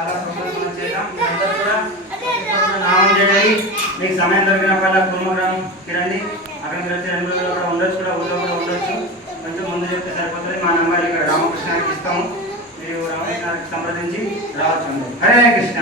చాలా ప్రోగ్రామ్స్ మనం చేద్దాం. మీరందరూ కూడా నామం చేయండి. మీకు సమయం దొరికినప్పుడల్లా కుటుంబగ్రామంకి రండి. అక్కడ మీరు వచ్చి 2 రోజులు కూడా ఉండొచ్చు, కూడా ఊళ్ళో కూడా ఉండొచ్చు. కొంచెం ముందు చెప్తే సరిపోతుంది. మా నంబర్ ఇక్కడ రామకృష్ణానికి ఇస్తాము. మీరు రామకృష్ణానికి సంప్రదించి రావచ్చు. హరే కృష్ణ.